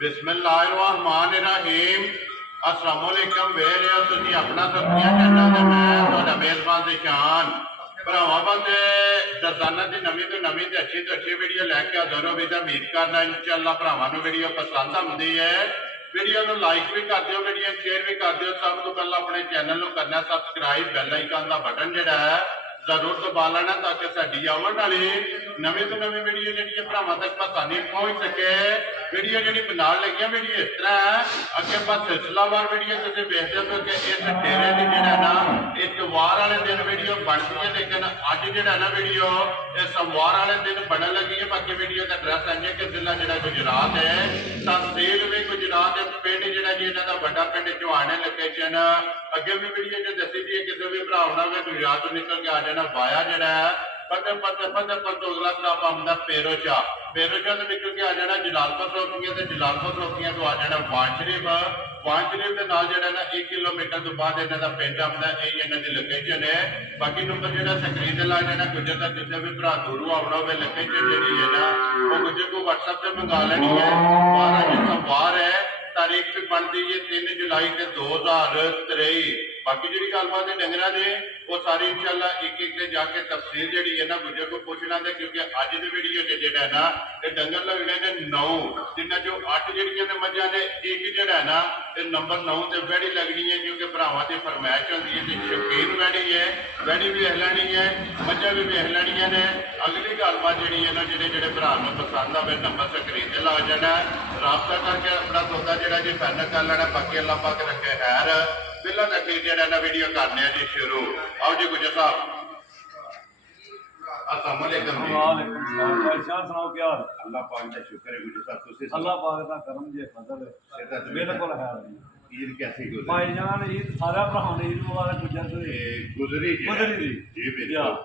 बिस्मिल्लाहिर्रहमानिर्रहीम। अस्सलाम वालेकुम। वे रहे हो तुसी अपना सब्जियां चैनल ते मैं तुहाडा मेज़बान ज़िशान। भरावां वास्ते दरसाना दी नवीं तो अच्छी वीडियो लैके हाज़र हो। उम्मीद करना इंशाअल्लाह भरावां नूं वीडियो पसंद आउंदी है। वीडियो नूं लाइक भी कर दिओ, वीडियो शेयर भी कर दिओ। सब तो पहला अपने चैनल नूं करना सबसक्राइब, बैल आइकन दा बटन जिहड़ा है जरूर दबा लेना ताकि साडी आउण वाली नवीं तो नवीं वीडियो जिहड़ी भरावां तक आसानी पहुंच सके। वीडियो जिहड़ी बनाउण लगियां वीडियो इस तरह है, अगे बस सिलसिलावार वीडियो तुसीं वेखदे हो कि इस डेरे दी जिहड़ा ना इतवार वाले दिन वीडियो बनदी है, लेकिन अज जिहड़ा ना वीडियो इस सोमवार वाले दिन बनन लगी है। बाकी वीडियो का एड्रैस है कि जिला जिहड़ा गुजरात है, तहसील भी गुजरात है, पिंड जिहड़ा जी इन्हां दा वड्डा पिंड चौहान है। लोकेशन अगे भी वीडियो च दसी दी है, किसी भी भरा होना भी गुजरात तो निकल के आ जाना वाया जिहड़ा है फतेहपुर तो अगला स्टॉप आउंदा पेरोचा तो निकल के आ जाना जलालपुर रोकियां ते जलालपुर रोकियां तो आ जाना वान शरीफ के नाल जिहड़ा ना 1 किलोमीटर तो बाद इन्हां दा पिंड आउंदा। यही इन्हां दी लोकेशन है। बाकी नंबर जिहड़ा स्क्रीन ते ला जाना, गुजर दा किसी भी भरा दूरों आउणा होवे लोकेशन जिहड़ी है ना वो गुजर को WhatsApp ते मंगा लेनी है। 12 सोमवार है, तारीख भी बनती है 3 जुलाई 2023। बाकी जी गलबात है डंगरां दे वो सारी इंशाअल्लाह एक से जाके तफसील जी है ना गुजर को पूछना दे, क्योंकि अज की वीडियो जो है ना ये डंगर लगने ने 9 जिन्हें जो 8 जड़िया ने मझा ने एक जोड़ा है ना ये नंबर 9 से वैड़ी लगनी है, क्योंकि भरावां की फरमाइश होती है। शौकीन वैड़ी है, वैड़ी भी वेख लैनी है, मझा भी वेख लैनिया ने। अगली गलबात जी है ना जोड़े भरा में पसंद आए नंबर स्क्रीन से ला जाना, राबता करके अपना सौदा जोड़ा जी फाइनल कर लेना। बाकी अल्लाह पाक रखे खैर। बिल्ला तक जो वीडियो करने जी शुरू। आओ जी गुजर साहब। अस्सलाम वालेकुम जी। वालेकुम सलाम भाई जान, सुनाओ क्या हाल? अल्लाह पाक का शुक्र है गुजर साहब, तुसी अल्लाह पाक दा करम जे फजल है, बिल्कुल है। ईद कैसी गुजरी भाई जान ईद सारा भरावां ने ईद मुबारक गुजर दी गुजरी जी बिल्कुल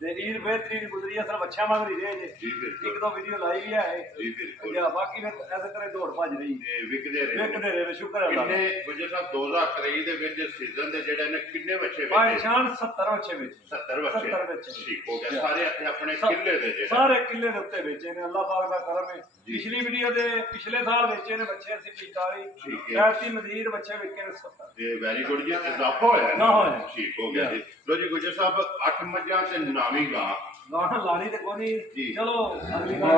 ते ईद बेहतरीन गुजरी है। सिर्फ अच्छा मंग रही है जी बिल्कुल एक दो वीडियो लाई भी है जी बिल्कुल या बाकी में ऐसे करे दौड़ भज रही विकदे रहे शुक्र है अल्लाह किन्ने गुजर साहब 2023 दे विच सीजन दे जेड़े ने किन्ने बच्चे भाई जान 70 बच्चे बेचे 70 बच्चे ठीक हो गया। सारे अपने किले दे जेड़े सारे किले दे उत्ते बेचे ने, अल्लाह पाक दा करम है। पिछली वीडियो दे पिछले साल बेचे ने बच्चे असि 45, कैती नजीर बच्चे बिके ने 70। ये वेरी गुड जी, इजाफा होया ना ठीक हो गया जी। लो जी गुजर साहब 8 मज्जां ते नावी गां गाना लानी ते कोनी, चलो अगली बार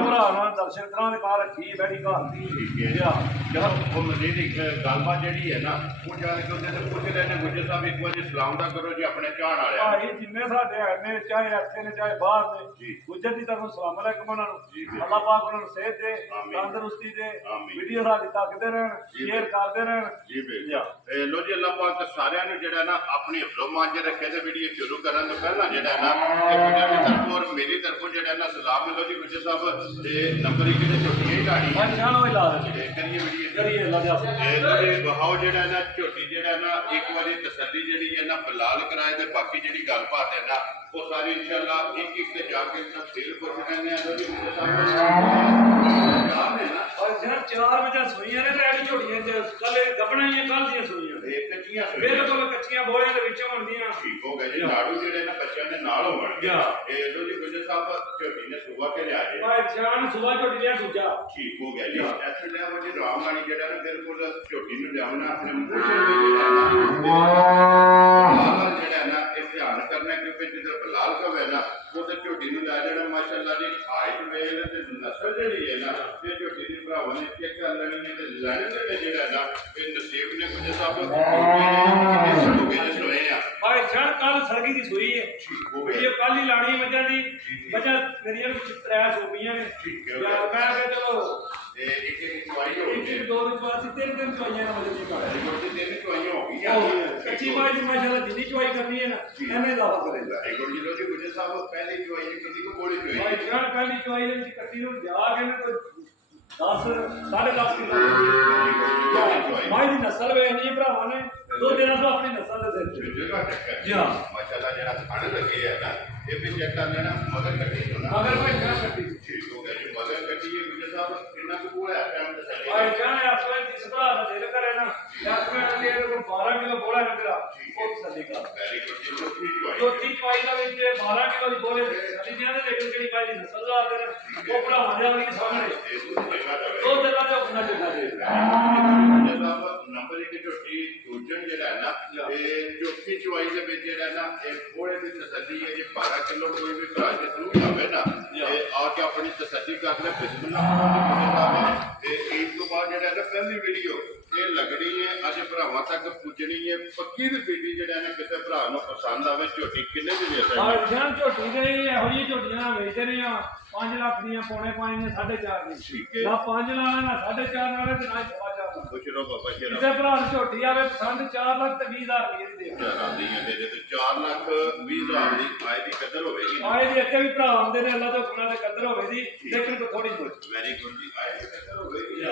भरा ना दर्शन करा ने कार रखी बैठी घर दी ठीक है। जब वो मजीद एक गलबात जेड़ी है ना वो जान के उन्हें पूछ लेने गुजर साहब एक बार सलाम दा करो जी अपने चाहण वाले भाई जिन्ने साडे ने चाहे अच्छे ने चाहे बाहर ने गुजर दी तरफ सलाम अलैकुम उन्हां नु। अल्लाह पाक उन्हां नु सेहत दे, तंदुरुस्ती दे, वीडियो साडी तकदे रहन, शेयर करदे रहन जी बिल्कुल। लो जी अल्लाह पाक सारियां नु जेड़ा ना अपनी हिफ्ज़ो मान च रखे ते वीडियो शुरू करन तो पहला जेड़ा ना गुजर की तरफ और मेरी तरफ जेड़ा ना सलाम लो जी गुजर साहब ते नंबर 1 ते छोटी ही गाड़ी भाई जान ओए ला दे करिए वीडियो करिए अल्लाह जा बहाओ जेड़ा ना झोटी जेड़ा ना एक बारी तसल्ली जेड़ी है ना बिलाल कराए ते बाकी जेड़ी गलबात है ना वो सारी इंशाअल्लाह एक से जाके तफसील पूछ लेने हैं। जी मुझे साहब ना और जहां 4 बजे सोईयां ने ते झोटियां कल गबना ही कल दी सोईयां एक कच्चियां बिल्कुल कच्चियां बोले दे विच होंदियां ठीक हो गए जी। नाड़ू जेड़े ना बच्चों ने नाल होण ए लो जी गुजर साहब झोटी ने सुबह के लिया जे भाई जान सुबह झोटी लिया दूजा ठीक हो गया जी। ऐसे ले वो जी राम वाली जेड़ा ना बिल्कुल झोटी नु जावना अपने मूछे में जेड़ा ना जेड़ा ना इस ध्यान करना, क्योंकि जिधर बिलाल का है ना वो तो झोटी नु ला जाना माशाअल्लाह जी हाइट वेल ते नस्ल जेड़ी है ना ये झोटी दी भरावां ने चेक कर लेनी है ते लड़न ते जेड़ा ना ये नसीब ने गुजर साहब हो गए जिस होए आ भाई जान कल सरगी दी सोई है ठीक हो वीडियो कल ही लानी मजा दी मजा मेरियां कुछ 3 सोईयां ने ठीक है। यार मैं कह चलो एक चुवाई हो गई एक दो दिन बाद 3 सोईयां ने मजा दी का रिकॉर्ड दी 3 चुवाई हो गई कच्ची भाई दी माशाल्लाह जितनी चुवाई करनी है ना एने इजाफा करेगा। रिकॉर्ड जी लो जी गुजर साहब पहली चुवाई ने किसी को बोली चुवाई भाई जान पहली चुवाई दे विच कट्टी नु जाके ने कोई 10 10.5 किलो भाई दी नस्ल वेखनी है भरावां ने 2 दिन से अपनी नस्ल दे सिर जगह टक्कर जी हां माशाल्लाह जेड़ा खाने लगे है ना ये भी चेक कर लेना मगर कट्टी तो ना मगर भाई क्या कट्टी ठीक हो गया जी। मगर कट्टी है गुजर साहब कितना को बोला है टाइम ते चले भाई जान आसमान की सभा दा दिल करे ना आसमान दे को 12 किलो बोला है तेरा वो सदी का वेरी गुड जी। चौथी चुवाई दा विच 12 किलो दी बोले सदी दियां ने लेकिन केड़ी भाई दी नस्ल दा दे वो भरावां दे वाली सामने ਇਹ ਥੋੜੇ ਦੀ ਤਸੱਲੀ ਹੈ ਜੀ 12 ਕਿਲੋ ਕੋਈ ਵੀ ਭਰਾ ਜੇ ਤੂੰ ਆਵੇ ਨਾ ਤੇ ਆ ਕੇ ਆਪਣੀ ਤਸੱਲੀ ਕਰ ਲੈ ਬਿਸਮਿਲ੍ਲਾਹ ਤੇ ਇਸ ਤੋਂ ਬਾਅਦ ਜਿਹੜਾ ਨਾ ਪਹਿਲੀ ਵੀਡੀਓ ਇਹ ਲੱਗਣੀ ਹੈ ਅੱਜ ਭਰਾਵਾਂ ਤੱਕ ਪੁੱਜਣੀ ਹੈ ਪੱਕੀ ਦੀ ਬੀਡੀ ਜਿਹੜਾ ਨਾ ਕਿਸੇ ਭਰਾ ਨੂੰ ਪਸੰਦ ਆਵੇ ਝੋਟੀ ਕਿੰਨੇ ਦੀ ਦੇ ਸਕਦੇ ਹਾਂ ਜਾਨ ਝੋਟੀ ਦੇ ਇਹੋ ਜਿਹੀ ਝੋਟੀਆਂ ਵੇਚਦੇ ਨੇ ਆ 5 ਲੱਖ ਦੀਆਂ ਪੌਣੇ 5 ਨੇ 4.5 ਦੀ ਠੀਕ ਹੈ ਨਾ 5 ਲਾਣਾ ਨਾ 4.5 ਲਾਣਾ ਤੇ ਨਾ 4.5 ਦਾ ਖੁਸ਼ ਰਹੋ ਬਾਬਾ ਜੀ ਕਿਸੇ ਭਰਾ ਨੂੰ ਝੋਟੀ ਆਵੇ ਪਸੰਦ 4 ਲੱਖ ਤੇ 20,000 ਰੁਪਏ ਦੀ ਦੇ ਆਉਂਦੀ ਹੈ ਤੇ 4 ਲੱਖ 20 ਹਜ਼ਾਰ ਦੀ ਆਏ ਦੀ ਕਦਰ ਹੋਵੇਗੀ ਆਏ ਦੀ ਅੱਗੇ ਵੀ ਭਰਾ ਆਉਂਦੇ ਨੇ ਅੱਲਾ ਦੇ ਹੁਕਮਾਂ ਤੇ ਕਦਰ ਹੋਵੇ ਦੀ ਲੇਕਿਨ ਕੋ ਥੋੜੀ ਬਹੁਤ ਵੈਰੀ ਗੁੱਡ ਜੀ ਆਏ ਦੀ ਕਦਰ ਹੋਵੇਗੀ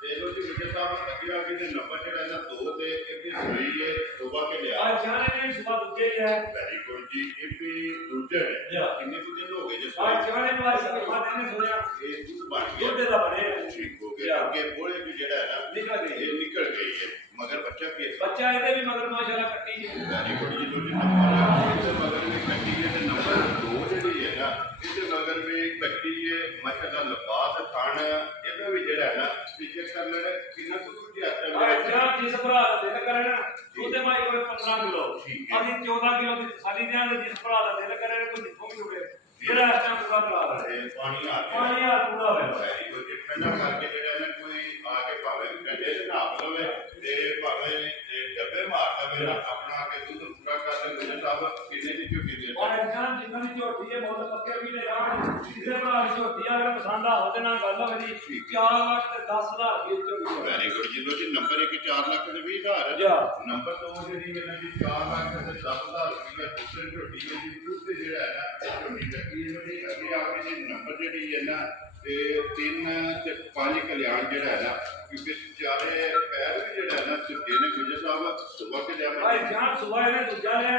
ਤੇ ਲੋ ਜੀ ਵਿਜੇ ਸਾਹਿਬ ਅੱਗੇ ਆ ਕੇ ਦੇ ਨੰਬਰ ਜਿਹੜਾ ਇਹਦਾ 2 ਤੇ ਇਹ ਵੀ ਸਹੀ ਹੈ ਸੁਬਾ ਕੇ ਲਿਆ ਆ ਜਾਣੇ ਨੇ ਸੁਬਾ ਦੂਜੇ ਹੀ ਹੈ ਵੈਰੀ ਗੁੱਡ ਜੀ ਇਹ ਵੀ ਦੂਜਾ ਹੈ ਕਿੰਨੇ ਕੁ ਦਿਨ ਹੋ ਗਏ ਜਿਸ ਆ ਜਾਣੇ ਨੂੰ ਆਈ ਸੀ ਮਾਤੇ ਨੇ ਸੁਣਿਆ ਇਹ ਦੁੱਧ ਬਣ ਗਿਆ ਦੁੱਧ ਦਾ ਬਣੇ ਠੀਕ ਹੋ ਗਿਆ ਅੱਗੇ ਬੋਲੇ ਵੀ ਜਿਹੜਾ ਹੈ ਨਾ ਨਿਕਲ ਗਈ ਇਹ ਨਿਕਲ ਗਈ ਹੈ ਮਗਰ ਬੱਚਾ ਕੀ ਹੈ ਬੱਚਾ ਇਹਦੇ ਵੀ ਮਗਰ ਮਾਸ਼ਾਅੱਲਾ ਕੱਟੀ ਜੀ ਵੈਰੀ ਗੁੱਡ ਜੀ ਤੁਸੀਂ ਨੰਬਰ ਇਹਦੇ ਮਗਰ ਵੀ ਕੱਟੀ ਹੈ ਤੇ ਨੰਬਰ 2 ਜਿਹੜੀ ਹੈ ਨਾ ਇਹਦੇ ਮਗਰ ਵੀ ਕੱਟੀ ਹੈ ਮੱਛ ਦਾ ਲਬਾਸ ਖਾਣ ਇਹਦਾ ਵੀ ਜਿਹੜਾ ਹੈ ਨਾ ਪਿੱਛੇ ਕਰ ਲੈਣਾ ਕਿੰਨਾ ਕੁ ਕੁਝ ਆ ਆਇਆ ਜਾਂ ਜਿਸ ਭਰਾ ਦਾ ਦਿਲ ਕਰੇ ਨਾ ਉਹਦੇ ਮਾਈ ਕੋਲ 15 ਕਿਲੋ ਠੀਕ ਹੈ। ਅਸੀਂ 14 ਕਿਲੋ ਦੀ ਸਾਡੀ ਦਿਆਂ ਦੇ ਜਿਸ ਭਰਾ ਦਾ ਦਿਲ ਕਰੇ ਕੋਈ ਜਿੱਥੋਂ ਵੀ ਜੁੜੇ ਜਿਹੜਾ ਇਸ ਟਾਈਮ ਪੂਰਾ ਕਰਾ ਰਿਹਾ ਤੇ ਪਾਣੀ ਆ ਗਿਆ ਪਾਣੀ ਆ ਪੂਰਾ ਹੋਇਆ ਵੈਰੀ ਗੁੱਡ ਜੀ ਠੰਡਾ ਕਰਕੇ ਜਿਹੜਾ ਨਾ ਕੋਈ ਆ ਕੇ ਭਾਵੇਂ ਕੰਡੇ ਤੇ ਨਾਪ ਲਵੇ ਤੇ ਭਾਵੇਂ ਡੱਬੇ ਮਾਰਦਾ ਵੇ ਆਪਣਾ ਆ ਕੇ ਦੁੱਧ ਪੂਰਾ ਕਰ ਦੇ ਗੁਰੂ ਸਾਹਿਬ ਕਿੰਨੇ ਦੀ ਝੋਟੀ ਦੇ ਔਰ ਇਨਸਾਨ ਜਿੰਨਾਂ ਦੀ ਝੋਟੀ ਹੈ ਬਹੁਤ ਪੱਕੇ ਵੀ ਨੇ ਰਾਹ ਕਿਸੇ ਭਰਾ ਦੀ ਝੋਟੀ ਆ ਅਗਰ ਪਸੰਦ ਆ ਉਹਦੇ ਨਾਲ ਗੱਲ ਹੋਵੇ ਜੀ 4 ਲੱਖ ਤੇ 10,000 ਰੁਪਏ ਦੀ ਝੋਟੀ ਹੈ ਵੈਰੀ ਗੁੱਡ ਜੀ ਲੋ ਜੀ ਨੰਬਰ 1 4 ਲੱਖ ਤੇ 20 ਹਜ਼ਾਰ ਜਾ ਨੰਬਰ 2 ਜਿਹੜੀ ਇਹਨਾਂ ਦੀ 4 ਲੱਖ ਤੇ 10,000 ਰੁਪਏ ਦੂਸਰੀ ਝੋਟੀ ਹੈ ਜੀ ਦੂਸਰੀ ਜਿਹੜਾ ਹੈ ਨਾ ਝੋਟੀ ਲੱਗੀ ਜਿਹੜੀ ਅੱਗੇ ਆ ਕੇ ਜੀ ਨੰਬਰ ਜਿਹੜੀ ਹੈ ਨਾ ਤੇ 3 ਤੇ 5 ਕਲਿਆਣ ਜਿਹੜਾ ਹੈ ਨਾ ਕਿਉਂਕਿ ਚਾਰੇ ਪੈਰ ਵੀ ਜਿਹੜਾ ਹੈ ਨਾ ਸੁੱਕੇ ਨੇ ਗੁਜਰ ਸਾਹਿਬ ਸੁਬਾ ਕੇ ਲਿਆ ਭਾਈ ਜਾਨ ਸੁਬਾ ਇਹਨੇ ਦੂਜਾ ਲਿਆ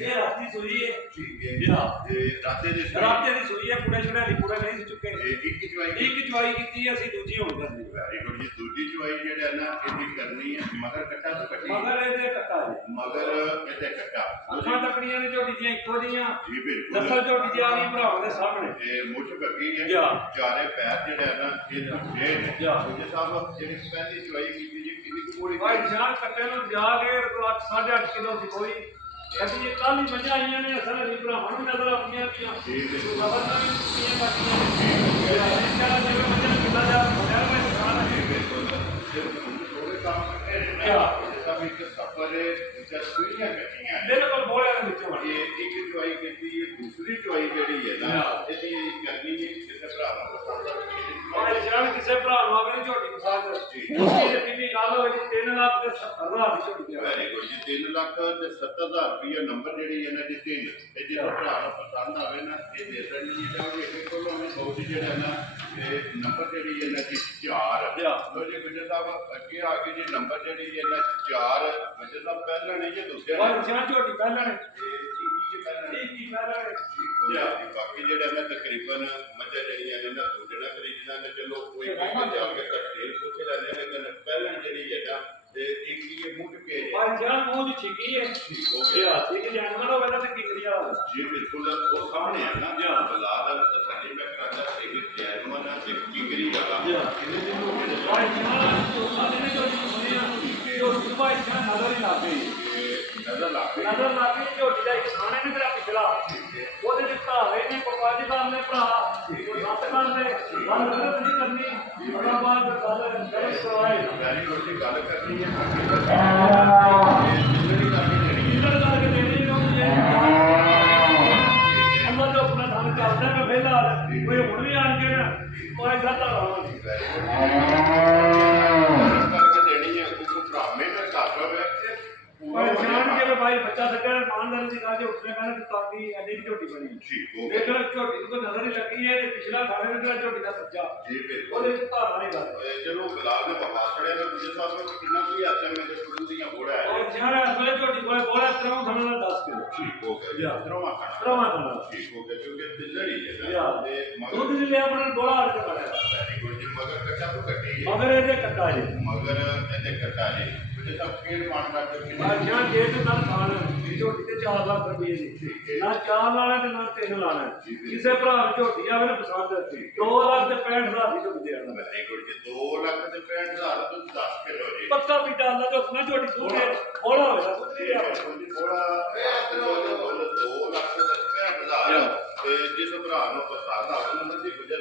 ਇਹ ਰਾਤੀ ਸੋਈ ਹੈ ਠੀਕ ਹੈ ਜਾ ਤੇ ਰਾਤੇ ਦੇ ਰਾਤੀ ਦੀ ਸੋਈ ਹੈ ਕੁੜੇ ਛੜੇ ਵਾਲੀ ਕੁੜੇ ਨਹੀਂ ਸੀ ਚੁੱਕੇ ਇੱਕ ਚੁਆਈ ਇੱਕ ਚੁਆਈ ਕੀਤੀ ਅਸੀਂ ਦੂਜੀ ਹੁਣ ਕਰਨੀ ਵੈਰੀ ਗੁੱਡ ਜੀ ਦੂਜੀ ਚੁਆਈ ਜਿਹੜਾ ਹੈ ਨਾ ਇਹਦੀ ਕਰਨੀ ਹੈ ਮਗਰ ਕੱਟਾ ਤੋਂ ਕੱਟੀ ਮਗਰ ਇਹਦੇ ਕੱਟਾ ਜੀ ਮਗਰ ਇਹਦੇ ਕੱਟਾ ਅੱਖਾਂ ਤੱਕੜੀਆਂ ਨੇ ਝੋਟੀ ਦੀਆਂ ਇੱਕੋ ਜੀਆਂ ਜੀ ਬਿਲਕੁਲ ਨਸਲ ਝੋਟੀ ਦੀ ਆ ਗਈ ਭਰਾਵਾਂ ਦੇ ਸਾਹਮਣੇ ਤੇ ਮੁੱਛ ਬੱਗੀ ਹੈ ਜਾ। ਚਾਰੇ ਪੈਰ ਜਿਹੜੇ ਆ ਨਾ ਇਹ ਦੂਜੇ ਨੇ ਜਾ। ਗੁਜਰ ਸਾਹਿਬ ਜਿਹੜੀ ਪਹਿਲੀ ਚੁਆਈ ਕੀਤੀ ਜੀ ਕਿੰਨੀ ਕੁ ਗੋਲੀ ਭਾਈ ਜਾਨ ਕੱਟੇ ਨੂੰ ਜਾ ਕੇ 8.5 ਕਿਲੋ ਸੀ ਕੋਈ ਕਦੀ ਇਹ ਕੱਲ ਹੀ ਮੱਝਾਂ ਆਈਆਂ ਨੇ ਅਸਲ ਵਿੱਚ ਭਰਾਵਾਂ ਨੂੰ ਨਜ਼ਰ ਆਉਂਦੀਆਂ ਪਈਆਂ ਜੀ ਬਿਲਕੁਲ ਖਬਰ ਤਾਂ ਨਹੀਂ ਕੀਆਂ ਬਾਕੀਆਂ ਨੇ ਜਿਹੜਾ ਜਿਵੇਂ ਮੱਝਾਂ ਕਿੱਲਾ ਜਾ ਹੋਇਆ ਮੈਂ ਦੁਕਾਨ ਹੈ ਥੋੜੇ ਕੰਮ ਕਰਦੇ ਨੇ ਜਾ। ਸਭ ਇੱਕ ਸਫਰ ਜਦ ਸੂਈਆਂ ਕੱਟੀਆਂ ਨੇ ਬਿਲਕੁਲ ਬੋਲਿਆ ਦੇ ਵਿੱਚੋਂ ਇਹ ਇੱਕ ਚੁਆਈ ਕੀਤੀ ਹੈ ਦੂਸਰੀ ਚੁਆਈ ਜਿਹੜੀ ਹੈ ਨਾ ਇਹਦੀ ਕਰਨੀ ਹੈ ਕਿਸੇ ਭਰਾ ਨੂੰ ਪਸੰਦ ਭਾਈ ਜਾਨ ਕਿਸੇ ਭਰਾ ਨੂੰ ਆਵੇ ਝੋਟੀ ਪਸੰਦ ਇਹ ਕਿੰਨੀ ਗੱਲ ਹੋਈ 3 ਲੱਖ ਤੇ 70,000 ਦੀ ਝੋਟੀ ਆ ਵੈਰੀ ਗੁੱਡ ਜੀ 3 ਲੱਖ ਤੇ 70,000 ਰੁਪਏ ਨੰਬਰ ਜਿਹੜੀ ਇਹਨਾਂ ਦੀ 3 ਇਹ ਜਿਹੜਾ ਭਰਾ ਨੂੰ ਪਸੰਦ ਆਵੇ ਨਾ ਇਹ ਦੇ ਦੇਣੀ ਚਾਹੀਦੀ ਹੈ ਕੋਲ ਉਹਨੇ ਬਹੁਤ ਜਿਹੜਾ ਨਾ ਇਹ ਨੰਬਰ ਜਿਹੜੀ ਇਹਨਾਂ ਦੀ 4 ਲੋ ਜੀ ਗੁਜਰ ਸਾਹਿਬ ਅੱਗੇ ਆ ਕੇ ਜੀ ਨੰਬਰ ਜਿਹੜੀ ਇਹਨਾਂ 4 ਗੁਜਰ ਸਾਹਿਬ ਪਹਿਲਾਂ ਨਹੀਂ ਇਹ ਦੂਸਰਾ ਭਾਈ ਜਾਨ ਝੋਟੀ ਪਹਿਲਾਂ ਨੇ ਇਹ ਪਹਿਲਾਂ ਕੀ ਪਹਿਲਾਂ ਨੇ ਬਾਕੀ ਜਿਹੜਾ ਮੈਂ ਤਕਰੀਬਨ ਮੱਝਾਂ ਜਿਹੜੀਆਂ ਨੇ ਨਾ ਦੂਜਣਾ ਖਰੀਦਣਾ ਨੇ ਚਲੋ ਕੋਈ ਜਾ ਕੇ ਤੇਲ ਪੁੱਛ ਲੈਣੇ ਲੇਕਿਨ ਪਹਿਲਾਂ ਜਿਹੜੀ ਹੈ ਨਾ ਤੇ ਇੱਕ ਹੀ ਮੁੱਢ ਕੇ ਭਾਈ ਜਾਨ ਮੂੰਹ ਦੀ ਛਿੱਕੀ ਹੈ ਠੀਕ ਹੋ ਗਿਆ ਠੀਕ ਜਾਨਵਰ ਹੋਵੇ ਤਾਂ ਕਿੰਗਰੀ ਵਾਲਾ ਜੀ ਬਿਲਕੁਲ ਉਹ ਸਾਹਮਣੇ ਆ ਨਾ ਬਲਾਲ ਤਸੱਲੀ ਮੈਂ ਕਰਾਂਦਾ ਤੇ ਜੈਨਮਨ ਤੇ ਕਿਗਰੀ ਵਾਲਾ ਕਿੰਨੇ ਦਿਨ ਹੋ ਗਏ ਭਾਈ ਜਾਨ ਚੋਖਾ ਦੇ ਨੇ ਝੋਟੀ ਸੁਣਿਆ ਜੋ ਸੁਭਾ ਇੱਛਾ ਨਜ਼ਰ ਹੀ ਲੱਗੇ ਨਜ਼ਰ ਲਾ ਕੇ ਨਜ਼ਰ ਲੱਗੇ ਝੋਟੀ ਦਾ ਇੱਕ ਖਾਣੇ ਨੇ ਤੇਰਾ ਪਿਛਲਾ ਉਹਦੇ ਚ ਧਾਰੇ ਨੇ ਪਪਾਜੀ ਦਾ ਨੇ ਭਰਾ ਉਹ ਸੱਤ ਕਰ ਦੇ ਗੱਲ ਗਲਤ ਨਹੀਂ ਕਰਨੀ ਉਹਦਾ ਬਾਅਦ ਗੱਲ ਗਲਤ ਕਰਵਾਏ ਵੈਰੀ ਗੁੱਡ ਦੀ ਗੱਲ ਕਰਨੀ ਹੈ ਜਿਹੜੀ ਕਰਕੇ ਦੇਣੀ ਇੰਦਰ ਕਰਕੇ ਦੇਣੀ ਨੂੰ ਅੱਲਾ ਜੋ ਆਪਣਾ ਧਨ ਚੱਲਦਾ ਮੈਂ ਵੇਲਾ ਕੋਈ ਹੁਣ ਵੀ ਆਣ ਕੇ ਕੋਈ ਸਾਤਾ ਲਾਵਾਂਗੇ ਕਰਕੇ ਦੇਣੀ ਹੈ ਉਹ ਭਰਾ ਮੇਰੇ ਘਰ ਹੋਵੇ ਪਰ ਜਾਣ ਕੇ ਭਾਈ ਬੱਚਾ ਸੱਜਣ ਇਮਾਨਦਾਰੀ ਦੀ ਗੱਲ ਜੇ ਉੱਠਨੇ ਕਹਿੰਦੇ ਕਿ ਤਾਕੀ ਐਡੀ ਦੀ ਝੋਟੀ ਬਣੀ ਠੀਕ ਹੋ ਗਿਆ ਦੇਖਣਾ ਝੋਟੀ ਨੂੰ ਨਜ਼ਰ ਹੀ ਲੱਗੀ ਹੈ ਤੇ ਪਿਛਲਾ ਖਾਣੇ ਦਾ ਝੋਟੀ ਦਾ ਸੱਜਾ ਜੀ ਬਿਲਕੁਲ ਉਹਦੇ ਚ ਧਾਰਾ ਨਹੀਂ ਗੱਲ ਚਲੋ ਗੁਲਾਬ ਦੇ ਬਹਾ ਛੜਿਆ ਤੇ ਦੂਜੇ ਸਾਹਿਬ ਨੂੰ ਕਿੰਨਾ ਕੀ ਆਤਾ ਮੇਰੇ ਸ਼ੁਰੂ ਦੀਆਂ ਘੋੜਾ ਹੈ ਔਰ ਜਾਣਾ ਅਸਲੇ ਝੋਟੀ ਕੋਲ ਬੋਲਾ ਤਰੋਂ ਖਾਣਾ ਦਾ 10 ਕਿਲੋ ਠੀਕ ਹੋ ਗਿਆ ਜਾ। ਤਰਵਾ ਖਾਣਾ ਤਰੋਂ ਖਾਣਾ ਠੀਕ ਹੋ ਗਿਆ ਕਿਉਂਕਿ ਦਿਲੜੀ ਹੈ ਜਾ। ਨਾ ਤੇ ਮਗਰ ਦੁੱਧ ਦੇ ਆਪਣਾ ਬੋਲਾ ਅੜ ਕੇ ਬਣਿਆ ਵੈਰੀ ਗੁੱਡ ਜੀ ਮਗਰ ਕੱਟਾ ਤੋਂ ਕੱਟੀ ਹੈ ਮਗਰ ਇਹਦੇ ਕੱਟਾ ਜੀ ਮਗਰ ਇਹਦੇ ਕੱਟਾ ਜੀ ਦੂਜੇ ਸਾਹਿਬ ਕਿਹੜ ਮਾਨ ਦਾ ਪਰ ਕਿੰਨੇ ਜਾਂ ਜੇ ਤੇ ਨਾਲ ਖਾਣ ਝੋਟੀ ਤੇ 4 ਲੱਖ ਰੁਪਏ ਦੀ ਨਾ 4 ਲਾਣਾ ਤੇ ਨਾ 3 ਲਾਣਾ ਕਿਸੇ ਭਰਾ ਨੂੰ ਝੋਟੀ ਆਵੇ ਨਾ ਪਸੰਦ 2 ਲੱਖ ਤੇ 65,000 ਦੀ ਝੋਟੀ ਦੇਣਾ ਵੈਰੀ ਗੁੱਡ ਜੀ 2 ਲੱਖ ਤੇ 65,000 ਤੋਂ 10 ਕਿਲੋ ਜੀ ਪੱਕਾ ਵੀ ਡਾਲਦਾ ਤੇ ਆਪਣਾ ਝੋਟੀ ਸੂਕੇ ਬੋਲਾ ਹੋਇਆ ਕੁਝ ਨਹੀਂ ਆ ਥੋੜਾ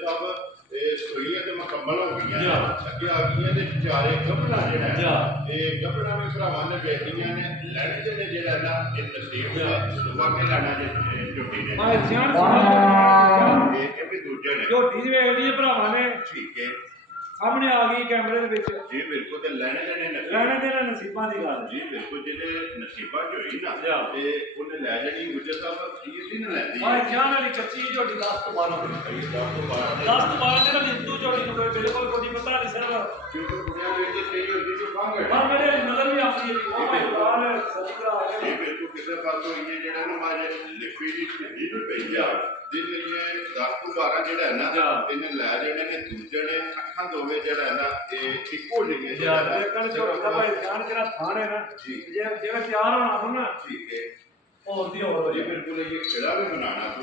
ਸਾਹਿਬ ਇਹ ਸੂਈਆਂ ਤੇ ਮੁਕੰਮਲ ਹੋ ਗਈਆਂ ਅੱਗੇ ਆ ਗਈਆਂ ਤੇ ਚਾਰੇ ਗੱਭਣਾ ਜਿਹੜਾ ਇਹ ਗੱਭਣਾ ਵੀ ਭਰਾਵਾਂ ਨੇ ਵੇਚੀਆਂ ਨੇ ਲੈਣੇ ਦੇ ਨੇ ਜਿਹੜਾ ਨਾ ਇਹ ਨਸੀਬ ਦਾ ਸੁਬਾ ਕੇ ਲੈਣਾ ਜੇ ਝੋਟੀ ਨੇ ਇਹ ਵੀ ਦੂਜੇ ਨੇ ਝੋਟੀ ਵੇਖ ਲਈ ਭਰਾਵਾਂ ਨੇ ਠੀਕ ਹੈ ਸਾਹਮਣੇ ਆ ਗਈ ਕੈਮਰੇ ਦੇ ਵਿੱਚ ਜੀ ਬਿਲਕੁਲ ਤੇ ਲੈਣੇ ਦੇ ਨੇ ਲੈਣੇ ਦੇ ਨਸੀਬਾਂ ਦੀ ਗੱਲ ਜੀ ਬਿਲਕੁਲ ਜਿਹਦੇ ਨਸੀਬਾਂ ਚ ਹੋਈ ਨਾ ਤੇ ਉਹਨੇ ਲੈ ਜਾਣੀ ਗੁੱਜਰ ਸਾਹਿਬ ਚੀਜ਼ ਦੀ ਨਾ ਲੈਂਦੀ ਆ ਜਾਨ ਵਾਲੀ ਕੱਚੀ ਝੋਟੀ 10 ਤੋਂ 12 10 ਤੋਂ 12 ਦਿਨ ਹਿੰਦੂ ਝੋਟੀ ਨੂੰ ਕੋਈ ਬਿਲਕੁਲ ਕੋਈ ਪਤਾ ਨਹੀਂ ਸਿਰਫ ਕਿਉਂਕਿ ਬੁੜਿਆ ਵੇਚ ਕੇ ਸਹੀ ਹੁੰਦੀ ਤੇ ਬਾਹਰ ਪਰ ਮੇਰੇ ਨਜ਼ਰ ਵੀ ਆਉਂਦੀ ਹੈ ਉਹ ਭਾਈ ਸੱਚੀ ਕਰਾ ਆ ਇਹ ਬਿਲਕੁਲ ਕਿਸੇ ਪਾਸੋਂ ਇਹ ਜਿਹੜਾ ਨਾ ਮਾਰੇ ਲਿਖੀ ਦੀ ਢਿੱਲੀ ਨੂੰ ਪਈ ਆ ਜਿਹਦੇ ਲਈ 10 ਤੋਂ 12 ਜਿਹੜਾ ਹੈ ਨਾ ਇਹਨੇ ਲੈ ਜਿਹੜੇ ਨੇ ਦੂਜੇ ਨੇ ਅੱਖਾਂ ਦੋਵੇਂ ਜਿਹੜਾ ਹੈ ਨਾ ਇਹ ਇੱਕੋ ਜਿਹੀਆਂ ਜਿਹੜਾ ਦੇਖਣ ਝੋਟੀ ਦਾ ਭਾਈ ਜਾਨ ਜਿਹੜਾ ਥਾਣ ਹੈ ਨਾ ਜਿਵੇਂ ਤਿਆਰ ਹੋਣਾ ਹੋ ਨਾ ਠੀਕ ਹੈ ਹੋਰ ਦੀ ਹੋਰ ਹੋ ਜੀ ਬਿਲਕੁਲ ਇਹ ਖੇੜਾ ਵੀ ਬਣਾਉਣਾ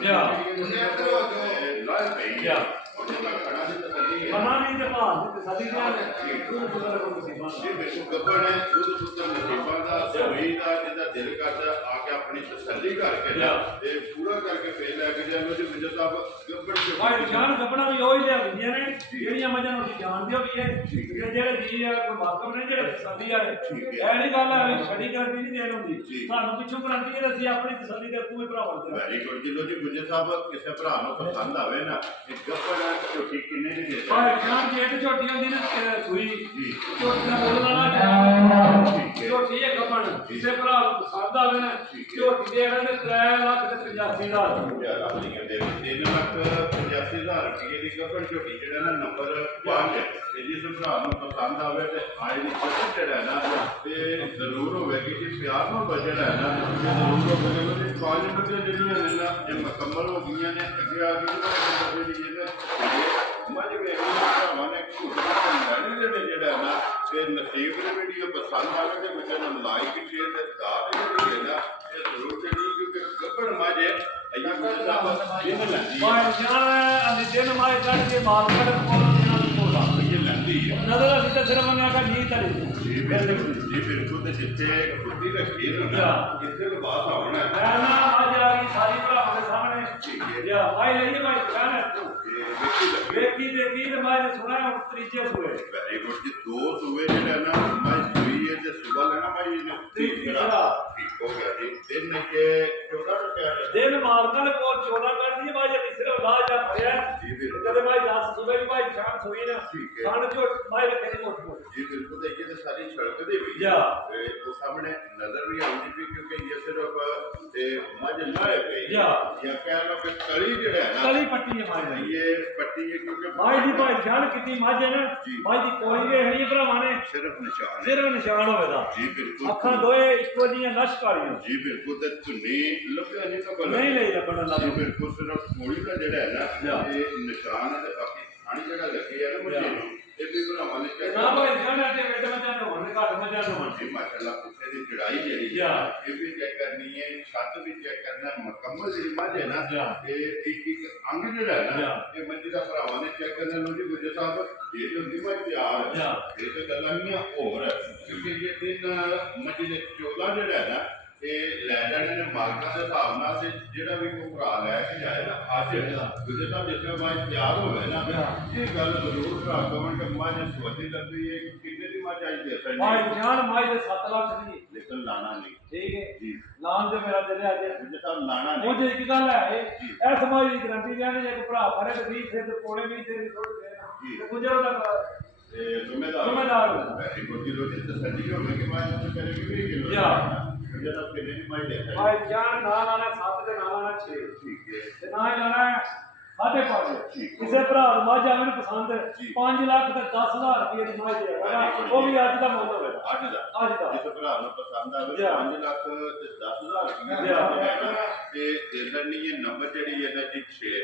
ਲਾਇ ਪਈ ਜਾ ਉਹਦੇ ਨਾਲ ਖੜਾ ਦੀ ਤਸੱਲੀ ਹੈ ਬਣਾ ਨਹੀਂ ਤੇ ਭਾਰ ਦੀ ਤਸੱਲੀ ਨਹੀਂ ਉਹ ਸੁਧਰ ਕੋ ਨਸੀਬਾਂ ਜੀ ਬਿਲਕੁਲ ਗੱਬੜ ਹੈ ਦੁੱਧ ਸੁੱਤਾ ਨਸੀਬਾਂ ਦਾ ਸੋਈ ਦਾ ਜਿਹਦਾ ਦਿਲ ਕਰਦਾ ਆ ਕੇ ਆਪਣੀ ਤਸੱਲੀ ਕਰਕੇ ਨਾ ਤੇ ਪੂਰਾ ਕਰਕੇ ਫੇਰ ਲੈ ਕੇ ਜਾਵੇ ਤੇ ਵਿਜੇ ਸਾਹਿਬ ਗੱਬੜ ਭਾਈ ਜਾਨ ਗੱਬਣਾ ਵੀ ਉਹੀ ਲਿਆਉਂਦੀਆਂ ਨੇ ਜਿਹੜੀਆਂ ਮੱਝਾਂ ਨੂੰ ਤੁਸੀਂ ਜਾਣਦੇ ਹੋ ਵੀ ਇਹ ਜਿਹੜੇ ਜੀ ਆ ਕੋਈ ਵਾਕਫ ਨੇ ਜਿਹੜੇ ਤਸੱਲੀ ਆ ਇਹ ਨਹੀਂ ਗੱਲ ਹੈ ਛੜੀ ਗਰੰਟੀ ਨਹੀਂ ਦੇਣ ਹੁੰਦੀ ਸਾਨੂੰ ਪਿੱਛੋਂ ਗਰੰਟੀ ਹੈ ਅਸੀਂ ਆਪਣੀ ਤਸੱਲੀ ਦੇ ਕੋਈ ਭਰਾ ਵਰਤੇ ਵੈਰੀ ਗੁੱਡ ਜੀ ਵਿਜੇ ਸਾਹਿਬ ਕਿਸੇ ਭਰਾ ਨੂੰ ਪਸੰਦ ਆਵੇ ਨਾ ਇਹ ਗੱਬੜ ਝੋਟੀ ਕਿੰਨੇ ਦੀ ਦੇ ਭਾਈ ਜਾਨ ਜੇ ਇੱਕ ਝੋਟੀ ਹੁੰਦੀ ਨਾ ਸੂਈ ਜੀ ਝੋਟੀ ਦਾ ਮੁੱਲ ਨਾ ਝੋਟੀ ਇਹ ਗੱਬਣ ਕਿਸੇ ਭਰਾ ਨੂੰ ਪਸੰਦ ਆਵੇ ਨਾ ਝੋਟੀ ਦੇ ਇਹਨਾਂ ਦੇ 3,85,000 ਆਪਣੀ ਕਹਿੰਦੇ 3,85,000 ਰੁਪਏ ਦੀ ਗੱਬੜ ਝੋਟੀ ਜਿਹੜਾ ਨਾ ਨੰਬਰ 5 ਤੇ ਜਿਸ ਭਰਾ ਨੂੰ ਪਸੰਦ ਆਵੇ ਤੇ ਆਏ ਦੀ ਕੋਸ਼ਿਸ਼ ਜਿਹੜਾ ਨਾ ਤੇ ਜ਼ਰੂਰ ਹੋਵੇਗੀ ਕਿ ਪਿਆਰ ਨਾਲ ਬਜਟ ਹੈ ਨਾ ਜ਼ਰੂਰ ਹੋਵੇਗਾ ਕਿ 5 ਬੱਚੇ ਜਿਹੜੀਆਂ ਨੇ ਨਾ ਇਹ ਮੁਕੰਮਲ ਹੋ ਗਈਆਂ ਨੇ ਅੱਗੇ ਆ ਗਈ ਮੱਝ ਵੇਖਣੀ ਭਰਾਵਾਂ ਨੇ ਲੈਣੀ ਦੇ ਜਿਹੜਾ ਨਾ ਤੇ ਨਸੀਬ ਦੇ ਵੀਡੀਓ ਪਸੰਦ ਆਵੇ ਤੇ ਬੱਚੇ ਨੂੰ ਲਾਈਕ ਸ਼ੇਅਰ ਤੇ ਦਾਤ ਜਿਹੜੀ ਹੈ ਨਾ ਇਹ ਜ਼ਰੂਰ ਦੇਣੀ ਕਿਉਂਕਿ ਗੱਬੜ ਮੱਝ ਅਈਆਂ ਕੁਝ ਸਾਹਿਬ ਇਹ ਲੈਂਦੀ ਭਾਈ ਜਾਨ ਅੰਦੇ ਦਿਨ ਮਾਏ ਕੱਢ ਕੇ ਮਾਲ ਕੱਢ ਕੋਲ ਇਹ ਲੈਂਦੀ ਹੈ ਨਜ਼ਰ ਅਸੀਂ ਤਾਂ ਸਿਰਫ ਮੈਂ ਕਹਾ ਨਹੀਂ ਤਰੀ ਜੀ ਬਿਲਕੁਲ ਤੇ ਜਿੱਥੇ ਖੁੱਦੀ ਰੱਖੀ ਨਾ ਇੱਥੇ ਲਬਾਸ ਆਉਣਾ ਮੈਂ ਨਾ ਅੱਜ ਆ ਗਈ ਸਾਰੀ ਭਰਾਵਾਂ ਦੇ ਸਾਹਮਣੇ ਠੀਕ ਹੈ ਜੀ ਭਾਈ ਲਈਏ ਭਾਈ ਕਹਿਣਾ ਤੂੰ ਵੇਖੀ ਦੇਖੀ ਤੇ ਮੈਂ ਸੁਣਿਆ ਤਰੀਜੇ ਸੂਏ ਵੈਰੀ ਗੁੱਡ ਜੀ ਦੋ ਸੂਏ ਜਿਹੜਾ ਨਾ ਮੈਂ ਸੂਈ ਹੈ ਤੇ ਸੁਬਾ ਲੈਣਾ ਭਾਈ ਜੀ ਤੀਜਾ ਠੀਕ ਹੋ ਗਿਆ ਜੀ ਦਿਨ ਕੇ 14 ਰੁਪਏ ਦਿਨ ਮਾਲਕਾਂ ਦੇ ਕੋਲ 14 ਕਰਦੀ ਭਾਈ ਜੀ ਸਿਰਫ ਲਾ ਜਾ ਫੜਿਆ ਕਦੇ ਭਾਈ 10 ਸੂਏ ਵੀ ਭਾਈ ਸ਼ਾਮ ਸੂਈ ਨਾ ਖਾਣ ਜੋ ਮੈਂ ਰੱਖੇ ਦੀ ਮੋਟ ਜੀ ਬਿਲਕੁਲ ਦੇਖੀਏ ਤੇ ਸਾਰੀ ਸੜਕ ਦੇ ਵੀ ਉਹ ਸਾਹਮਣੇ ਨਜ਼ਰ ਵੀ ਆਉਂਦੀ ਵੀ ਕਿਉਂਕਿ ਇਹ ਸਿਰਫ ਤੇ ਮੱਝ ਲਾਏ ਪਈ ਜਾਂ ਕਹਿ ਲਓ ਕਿ ਤਲੀ ਜਿਹੜਾ ਹੈ ਨਾ ਤਲੀ ਪੱਟੀ ਹੈ ਮਾਈ ਇਹ ਪੱਟੀ ਹੈ ਕਿਉਂਕਿ ਮਾਈ ਦੀ ਭਾਈ ਜਾਨ ਕਿੰਨੀ ਮੱਝ ਹੈ ਨਾ ਮਾਈ ਦੀ ਕੋਈ ਵੇਖਣੀ ਭਰਾਵਾਂ ਨੇ ਸਿਰਫ ਨਿਸ਼ਾਨ ਹੋਵੇਗਾ ਜੀ ਬਿਲਕੁਲ ਅੱਖਾਂ ਦੋਏ ਇੱਕੋ ਜਿਹੀਆਂ ਨਸ਼ਕ ਵਾਲੀਆਂ ਜੀ ਬਿਲਕੁਲ ਤੇ ਧੁੰਨੀ ਲੱਭਿਆ ਨਹੀਂ ਤਾਂ ਨਹੀਂ ਲਈ ਲੱਭਣ ਦਾ ਜੀ ਬਿਲਕੁਲ ਸਿਰਫ ਥੋੜੀ ਦਾ ਜਿਹੜਾ ਹੈ ਨਾ ਇਹ ਨਿਸ਼ਾਨ ਹੈ ਤੇ ਬਾਕੀ ਖਾਣੀ ਜਿਹੜਾ ਲੱਗੀ ਹੈ ਨਾ ਮੁੰਡੇ ਨੂੰ ਇਹ ਵੀ ਭਰਾਵਾਂ ਨੇ ਕਿਹਾ ਨਾ ਭਾਈ ਜਾਨ ਤੇ ਵੇਟ ਮੱਝਾਂ ਨੂੰ ਹੋਣ ਘੱਟ ਮੱਝਾਂ ਨੂੰ ਹੋਣ ਜੀ ਮਾਸ਼ਾਅੱਲਾ ਪੁੱਛੇ ਦੀ ਚੜਾਈ ਜਿਹੜੀ ਹੈ ਇਹ ਵੀ ਚੈੱਕ ਕਰਨੀ ਹੈ ਛੱਤ ਵੀ ਚੈੱਕ ਕਰਨਾ ਮੁਕੰਮਲ ਜਿਹੜੀ ਮੱਝ ਹੈ ਨਾ ਇਹ ਇੱਕ ਅੰਗ ਜਿਹੜਾ ਹੈ ਨਾ ਇਹ ਮੱਝ ਦਾ ਭਰਾਵਾਂ ਨੇ ਚੈੱਕ ਕਰਨਾ ਨੂੰ ਜੀ ਗੁੱਜਰ ਸਾਹਿਬ ਇਹ ਜੋ ਹੁੰਦੀ ਮੱਝ ਤਿਆਰ ਇਹ ਤੇ ਗੱਲਾਂ ਨਹੀਂ ਹੋਰ ਕਿਉਂਕਿ ਇਹ ਦਿਨ ਮੱਝ ਦੇ ਚੋਲਾ ਜਿਹੜਾ ਹੈ ਨਾ ਇਹ ਲੈ ਜਾਣੇ ਨੇ ਮਾਲਕਾਂ ਦੇ ਹਿਸਾਬ ਨਾਲ ਤੇ ਜਿਹੜਾ ਵੀ ਕੋਈ ਭਰਾ ਲੈ ਕੇ ਜਾਏ ਨਾ ਅੱਜ ਗੁੱਜਰ ਸਾਹਿਬ ਜਿੱਥੇ ਮੱਝ ਤਿਆਰ ਹੋਵੇ ਨਾ ਇਹ ਗੱਲ ਜ਼ਰੂਰ ਭਰਾ ਕਮਣ ਕਿ ਮੱਝ ਸਵਾਦੀ ਲੱਗਦੀ ਹੈ ਕਿੰਨੇ ਦੀ ਮੱਝ ਆਈ ਦੇ ਸਕਦੇ ਭਾਈ ਜਾਨ ਮਾਈ ਦੇ 7 ਲੱਖ ਦੀ ਲੇਕਿਨ ਲਾਣਾ ਨਹੀਂ ਠੀਕ ਹੈ ਜੀ ਨਾਮ ਤੇ ਮੇਰਾ ਦਿਲ ਅੱਜ ਗੁੱਜਰ ਸਾਹਿਬ ਲਾਣਾ ਨਹੀਂ ਉਹ ਜੇ ਇੱਕ ਗੱਲ ਹੈ ਇਹ ਸਮਾਜ ਦੀ ਗਰੰਟੀ ਦੇਣ ਜੇ ਕੋਈ ਭਰਾ ਕਰੇ ਤੇ 20 ਸਿਰ ਕੋਲੇ ਵੀ ਤੇਰੀ ਥੋੜੀ ਦੇਣਾ ਤੇ ਗੁਜਰ ਦਾ ਜ਼ਿੰਮੇਦਾਰ ਵੈਰੀ ਗੁੱਡ ਜੀ ਰੋਟੀ ਤਸੱਲੀ ਹੋਵੇ ਕਿ ਮੈਂ ਇਹ ਕਰੇ ਕਿ ਵੀ ਕਿਲੋ ਗੁੱਜਰ ਸਾਹਿਬ ਕਿੰਨੇ ਦੀ ਮੱਝ ਦੇ ਭਾਈ ਜਾਨ ਨਾ ਲਾਣਾ 7 ਤੇ ਨਾ ਲਾਣਾ 6 ਠੀਕ ਹੈ ਤੇ ਨਾ ਹੀ ਲਾਣਾ 5.5 ਕਿਸੇ ਭਰਾ ਨੂੰ ਮੱਝ ਆਵੇ ਨੂੰ ਪਸੰਦ 5 ਲੱਖ ਤੇ 10,000 ਰੁਪਏ ਦੀ ਮੱਝ ਹੈ ਉਹ ਵੀ ਅੱਜ ਦਾ ਮੁੱਲ ਹੋਵੇ ਅੱਜ ਦਾ ਜਿਸ ਭਰਾ ਨੂੰ ਪਸੰਦ ਆਵੇ 5 ਲੱਖ ਤੇ 10,000 ਰੁਪਏ ਤੇ ਦੇਣ ਨਹੀਂ ਇਹ ਨੰਬਰ ਜਿਹੜੀ ਹੈ ਨਾ ਜੀ 6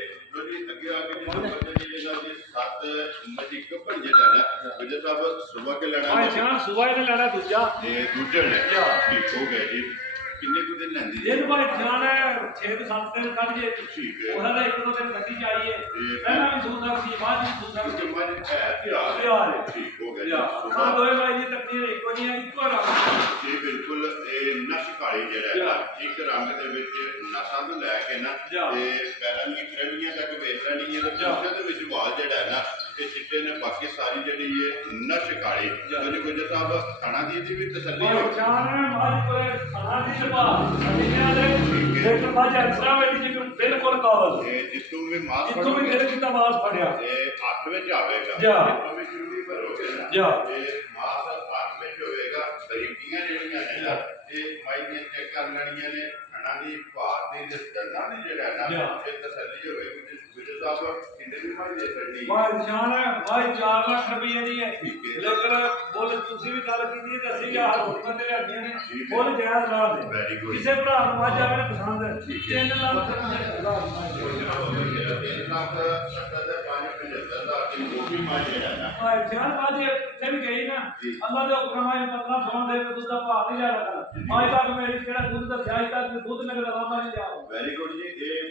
ਜੀ ਅੱਗੇ ਆ ਕੇ ਨੰਬਰ ਜਿਹੜੀ ਇਹਦਾ ਜੀ 7 ਮੱਝੀ ਕੱਪੜ ਜਿਹੜਾ ਨਾ ਗੁੱਜਰ ਸਾਹਿਬ ਸੁਬਾ ਕੇ ਲੈਣਾ ਭਾਈ ਜਾਨ ਸੁਬਾ ਇਹਨੇ ਲੈਣਾ ਦੂਜਾ ਤੇ ਦੂਜੇ ਨੇ ਠੀਕ ਹੋ ਗਿਆ ਜੀ ਕਿੰਨੇ ਕੁ ਦਿਨ ਲੈਂਦੀ ਇਹ ਭਾਈ ਜਾਨ 6-7 ਦਿਨ ਕੱਢ ਜੇ ਠੀਕ ਹੈ ਉਹਨਾਂ ਦਾ ਇੱਕ ਦੋ ਦਿਨ ਕੱਢੀ ਜਾਈਏ ਪਹਿਲਾਂ ਵੀ ਸੂਦਾ ਸੀ ਬਾਅਦ ਵੀ ਸੂਦਾ ਸੀ ਜਮਾਂ ਹੈ ਤਿਆਰ ਠੀਕ ਹੋ ਗਿਆ ਜੀ ਖਾਂ ਦੋਏ ਭਾਈ ਦੀ ਤਕਦੀਰ ਇੱਕੋ ਜਿਹੀਆਂ ਇੱਕੋ ਰੰਗ ਜੀ ਬਿਲਕੁਲ ਇਹ ਨਸ਼ ਕਾਲੀ ਜਿਹੜਾ ਹੈ ਇੱਕ ਰੰਗ ਦੇ ਵਿੱਚ ਨਸਾਂ ਵੀ ਤੋਂ ਲੈ ਕੇ ਨਾ ਜਾ। ਤੇ ਪੈਰਾਂ ਦੀਆਂ ਕਰਵੀਆਂ ਤੱਕ ਵੇਖ ਲੈਣੀ ਹੈ ਤੇ ਜਾ। ਪੁੱਛੇ ਦੇ ਵਿੱਚ ਵਾਲ ਜਿਹੜਾ ਹੈ ਨਾ ਇਹ ਚਿੱਟੇ ਨੇ, ਬਾਕੀ ਸਾਰੀ ਜਿਹੜੀ ਇਹ ਨਸ਼ ਕਾਲੀ ਉਹਨੇ ਕੁਝ ਸਾਹਿਬ ਖਾਣਾ ਦੀ ਇਹਦੀ ਵੀ ਤਸੱਲੀ ਹੋ ਜਾਨ ਮਾਜ ਕੋਲੇ ਖਾਣਾ ਦੀ ਸੰਭਾਲ ਅਧਿਕਿਆ ਦੇ ਇੱਕ ਮਾਜ ਅਕਸਰਾ ਵੇਦੀ ਜੀ ਬਿਲਕੁਲ ਕਾਬਲ ਤੇ ਜਿੱਥੋਂ ਵੀ ਮਾਸ ਜਿੱਥੋਂ ਵੀ ਤੇਰੇ ਕਿਤਾ ਮਾਸ ਫੜਿਆ ਇਹ ਹੱਥ ਵਿੱਚ ਆਵੇਗਾ ਜਾ। ਜਿੱਥੋਂ ਵੀ ਜ਼ਰੂਰੀ ਭਰੋਗੇ ਨਾ ਜਾ। ਇਹ ਮਾਸ ਹੱਥ ਵਿੱਚ ਹੋਵੇਗਾ। ਬਰੀਕੀਆਂ ਜਿਹੜੀਆਂ ਨੇ ਨਾ ਇਹ ਮਾਈ ਦੀਆਂ ਚੈੱਕ ਕਰ ਲੈਣੀਆਂ ਨੇ ਖਾਣਾ ਦੀ ਭਾਰ ਦੀ ਤੇ ਦੰਦਾਂ ਦੀ ਜਿਹੜਾ ਹੈ ਜਾ। ਨਾ ਇਹ ਤਸੱਲੀ ਹੋਵੇਗੀ ਕਿ ਵੀਰ ਸਾਹਿਬ ਕਿੰਨੇ ਦੀ ਮਾਈ ਦੇ ਸਕਦੀ ਮਾਜ ਜਾਨ ਹੈ ਮਾਜ 4 ਲੱਖ ਰੁਪਏ ਦੀ ਹੈ ਠੀਕ ਹੈ। ਲੇਕਿਨ ਬੋਲ ਤੁਸੀਂ ਵੀ ਗੱਲ ਕੀਤੀ ਤੇ ਅਸੀਂ ਵੀ ਆਹ ਹੋਰ ਬੰਦੇ ਲਿਆਂਦੀਆਂ ਨੇ ਠੀਕ ਹੈ। ਬੋਲ ਜਾਇਜ਼ ਲਾ ਦੇ Very good. ਕਿਸੇ ਭਰਾ ਨੂੰ ਮਾਜ ਆਵੇ ਨਾ ਪਸੰਦ ਹੈ ਠੀਕ ਹੈ। 3 ਲੱਖ ਰੁਪਏ ਦਾ ਜਾਨ ਮਾਜ ਤੇ ਵੀ ਗਈ ਨਾ ਅੱਲਾਹ ਦੇ ਹੁਕਮ ਨਾਲ ਪਤਲਾ ਫੋਨ ਦੇ ਦੁੱਧ ਦਾ ਭਾਅ ਨਹੀਂ ਲਿਆ ਕਰ ਅੱਜ ਤੱਕ ਮੇਰੀ ਜਿਹੜਾ ਦੁੱਧ ਦਾ ਸਿਆਜ ਤੱਕ ਦੁੱਧ ਮੇਰੇ ਦਾ ਵਾਦਾ ਨਹੀਂ ਲਿਆ ਵੈਰੀ ਗੁੱਡ ਜੀ।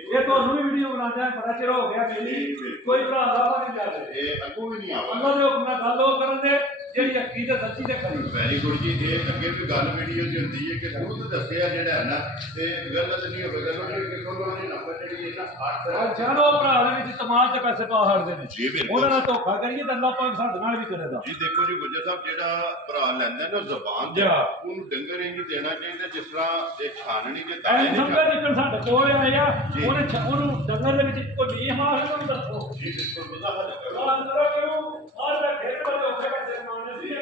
ਇਹ ਤੁਹਾਨੂੰ ਵੀ ਵੀਡੀਓ ਬਣਾਉਂਦਾ ਬੜਾ ਚਿਰ ਹੋ ਗਿਆ ਮੇਰੀ ਕੋਈ ਭਰਾ ਦਾ ਨਹੀਂ ਜਾ ਰਿਹਾ ਇਹ ਅੱਗੋਂ ਵੀ ਨਹੀਂ ਆਵਾ। ਅੱਲਾਹ ਦੇ ਹੁਕਮ ਨਾਲ ਗੱਲ ਉਹ ਕਰਨ ਦੇ ਜਿਹੜੀ ਹੱਕੀ ਤੇ ਸੱਚੀ ਤੇ ਖਰੀ ਵੈਰੀ ਗੁੱਡ ਜੀ। ਇਹ ਅੱਗੇ ਵੀ ਗੱਲ ਵੀਡੀਓ 'ਚ ਹੁੰਦੀ ਹੈ ਕਿ ਦੁੱਧ ਦੱਸਿਆ ਜਿਹੜਾ ਹੈ ਨਾ ਤੇ ਗਲਤ ਨਹੀਂ ਹੋਵੇਗਾ ਕਿਉਂਕਿ ਕਿਥੋਂ ਦੇ ਨੰਬਰ ਜਿਹੜੀ ਹੈ ਨਾ 8 ਜਦੋਂ ਭਰਾ ਦੇ ਵਿੱਚ ਤਮਾਮ ਤੇ ਪੈਸੇ ਪਾ ਹੜਦੇ ਨੇ ਜੀ ਬਿਲਕੁਲ। ਉਹਨਾਂ ਨਾਲ ਧੋਖਾ ਕਰੀਏ ਤਾਂ ਅੱਲਾਹ ਪਾਕ ਸਾਡੇ ਨਾਲ ਵੀ ਕਰੇਗਾ ਜੀ ਦੇਖੋ ਜੀ ਗੁੱਜਰ ਸਾਹਿਬ ਜਿਹੜਾ ਭਰਾ ਲੈਂਦਾ ਨਾ ਜ਼ਬਾਨ ਤੇ ਜਾ। ਉਹਨੂੰ ਡੰਗਰ ਹੀ ਨਹੀਂ ਦੇਣਾ ਚਾਹੀਦਾ ਜਿਸ ਤਰ੍ਹਾਂ ਇਹ ਛਾਨਣੀ ਦੇ ਐਂ ਦਾਣੇ ਨਹੀਂ ਸਮਝਿਆ ਜਿੱਕਣ ਸਾਡੇ ਕੋਲ ਆਇਆ ਜੀ। ਉਹਨੂੰ ਡੰਗਰ ਦੇ ਵਿੱਚ ਕੋਈ ਵੀ ਹਮਾਰ ਨੂੰ ਦੱਸੋ ਜੀ ਬਿਲਕੁਲ ਵਜ਼ਾਹਤ ਕਰੋ। ਆਹ ਅੰਦਰ ਕਿਉਂ ਆਹ ਦਾ ਖੇਡ ਵਾਲੇ ਉੱਥੇ ਪੈਸੇ ਕਮਾਉਣੇ ਸੀ